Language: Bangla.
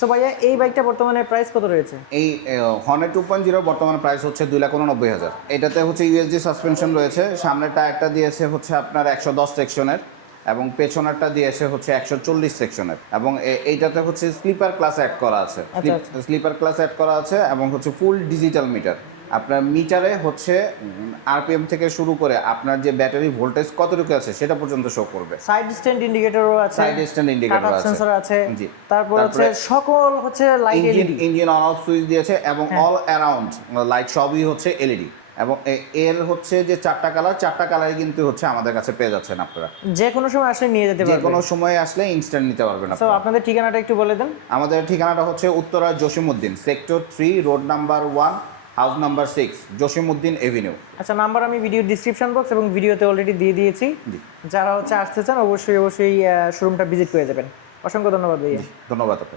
সো ভাইয়া এই বাইকটা বর্তমানে প্রাইস কত রয়েছে? এই হর্নেট টু পয়েন্ট জিরো বর্তমানে প্রাইস হচ্ছে দুই লাখ উননব্বই হাজার। এটাতে হচ্ছে ইউএসজি সাসপেনশন রয়েছে। সামনের একটা দিয়েছে হচ্ছে আপনার একশো দশ সেকশনের এবং পেছনেরটা দিয়েছে হচ্ছে একশো চল্লিশ সেকশনের এবং এইটাতে হচ্ছে স্লিপার ক্লাস অ্যাড করা আছে। স্লিপার ক্লাস অ্যাড করা আছে এবং হচ্ছে ফুল ডিজিটাল মিটার আপনার মিটারে হচ্ছে আরপিএম থেকে শুরু করে আপনার যে ব্যাটারি ভোল্টেজ কতটুকু আছে সেটা পর্যন্ত শো করবে। সাইড স্ট্যান্ড ইন্ডিকেটরও আছে সাইড স্ট্যান্ড ইন্ডিকেটর আছে। সেন্সর আছে জি। তারপর হচ্ছে সকল হচ্ছে light engine LED engine on off switch দিয়েছে এবং। অল অ্যারাউন্ড লাইট সবই হচ্ছে এলইডি এবং এর হচ্ছে যে চারটা কালার চারটা কালারই কিন্তু হচ্ছে আমাদের কাছে পেয়ে যাচ্ছেন আপনারা। যে কোনো সময় আসলে নিয়ে যেতে পারবেন যে কোনো সময় আসলে ইনস্ট্যান্ট নিতে পারবেন আপনারা। আপনাদের ঠিকানাটা একটু বলে দেন। আমাদের ঠিকানাটা হচ্ছে Uttara Jasimuddin sector three road number one house number six Jasimuddin avenue. আচ্ছা নাম্বার আমি ভিডিও ডিসক্রিপশন বক্স এবং ভিডিওতে অলরেডি দিয়ে দিয়েছি। যারা হচ্ছে আসতে চান অবশ্যই অবশ্যই শোরুমটা ভিজিট করে যাবেন। অসংখ্য ধন্যবাদ ভাইয়া। ধন্যবাদ